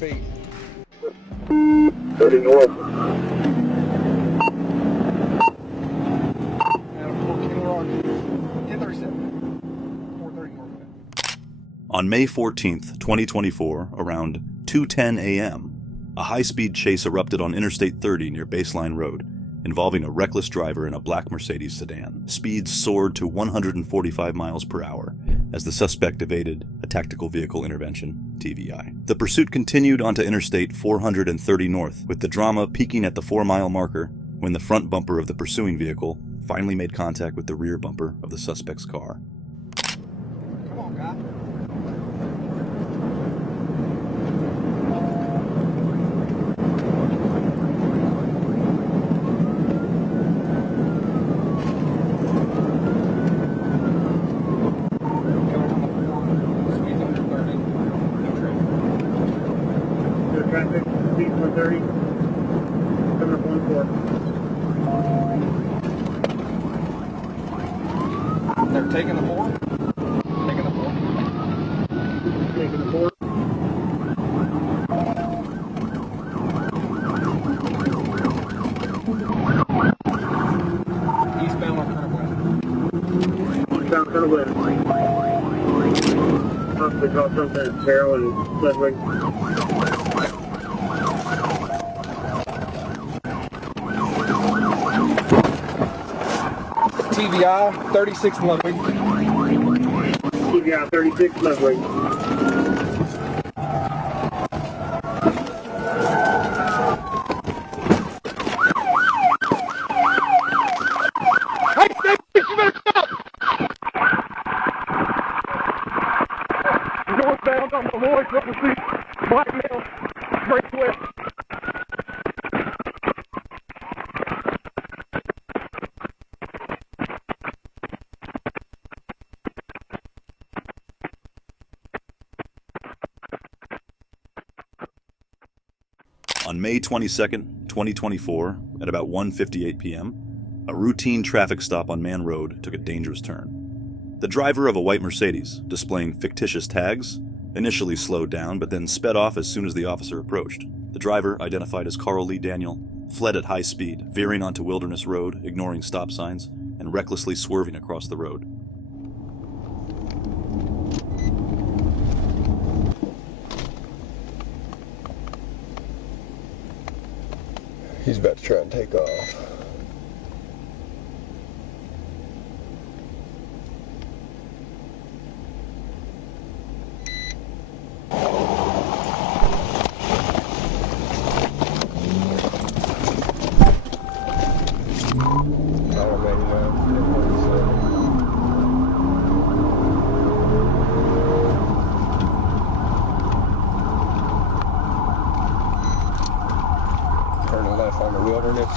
feet. 30 north. On May 14th, 2024, around 2:10 a.m., a high-speed chase erupted on Interstate 30 near Baseline Road, involving a reckless driver in a black Mercedes sedan. Speeds soared to 145 miles per hour as the suspect evaded a tactical vehicle intervention, TVI. The pursuit continued onto Interstate 430 North, with the drama peaking at the 4-mile marker when the front bumper of the pursuing vehicle finally made contact with the rear bumper of the suspect's car. Come on, guy. Traffic, speed 130, coming up 14. They're taking the 4? Taking the 4. Taking the 4. Eastbound or turn west? Eastbound, turn west. Possibly caught something at Carroll and Ludwig. TVI 36 Ludwig. TVI 36 Ludwig. Hey, Steve, you better stop! Northbound on the Lloyd, what was the black male, straight west. On May 22nd, 2024, at about 1:58 p.m., a routine traffic stop on Man Road took a dangerous turn. The driver of a white Mercedes, displaying fictitious tags, initially slowed down but then sped off as soon as the officer approached. The driver, identified as Carl Lee Daniel, fled at high speed, veering onto Wilderness Road, ignoring stop signs, and recklessly swerving across the road. He's about to try and take off. Turning left on the Wilderness.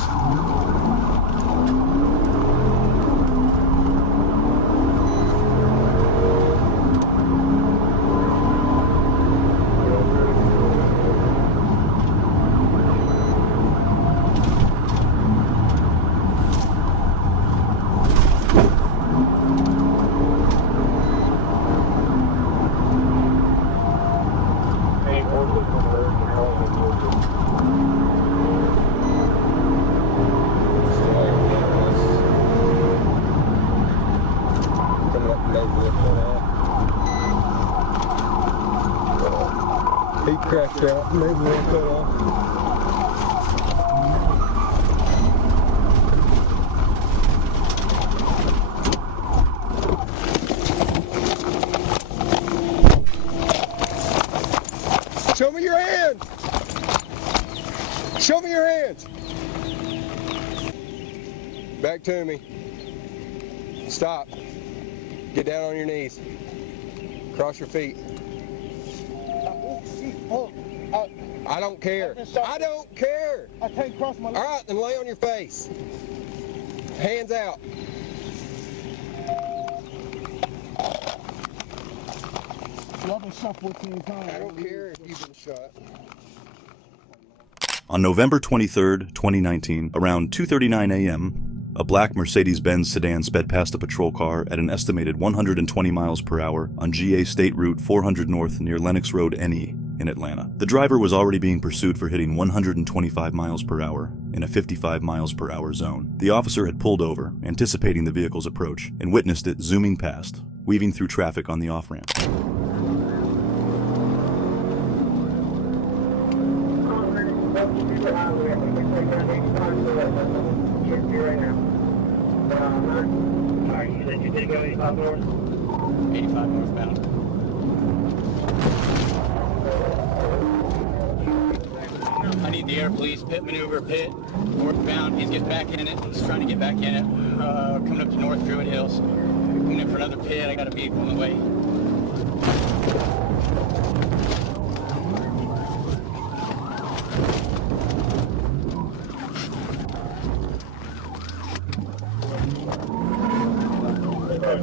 He crashed out, maybe we'll cut off. Show me your hands! Show me your hands! Back to me. Stop. Get down on your knees. Cross your feet. I don't care. I don't care. I can't cross my leg. All right, then lay on your face. Hands out. I've been shot 14 times. I don't care if you've been shot. On November 23rd, 2019, around 2:39 a.m., a black Mercedes-Benz sedan sped past a patrol car at an estimated 120 miles per hour on GA State Route 400 North near Lenox Road NE. in Atlanta. The driver was already being pursued for hitting 125 miles per hour in a 55 miles per hour zone. The officer had pulled over, anticipating the vehicle's approach, and witnessed it zooming past, weaving through traffic on the off-ramp. Alright, you said you did go 85 north? 85 northbound. I need the air police, pit maneuver, pit, northbound. He's getting back in it. He's trying to get back in it. Coming up to North Druid Hills. Coming in for another pit. I got a vehicle on the way. I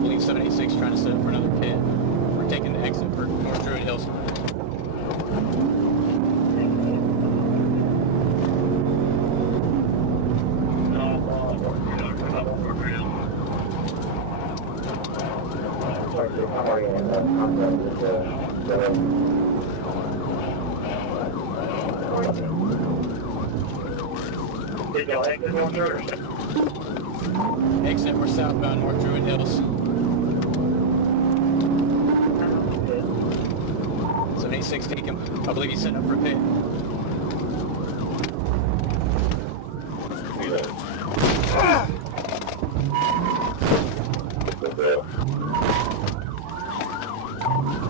believe 786 trying to set up for another pit. We're taking the exit for North Druid Hills. Exit, we're southbound North Druid Hills. 786, take him. I believe he's setting up for a pit.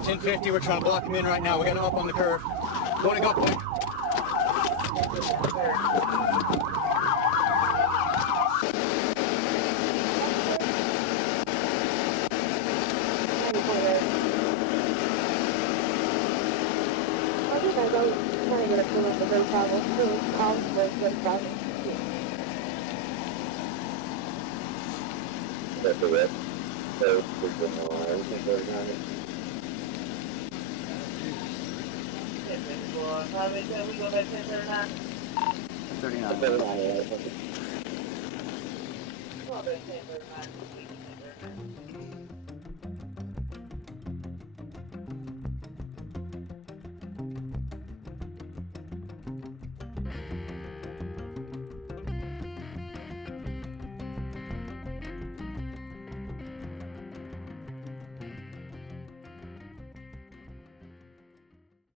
.1050, we're trying to block him in right now. We got him up on the curve. Going to go point. Trying to get a pull up with their travel too. I'll wait for the travel. That's a rip. So, everything goes down. 39.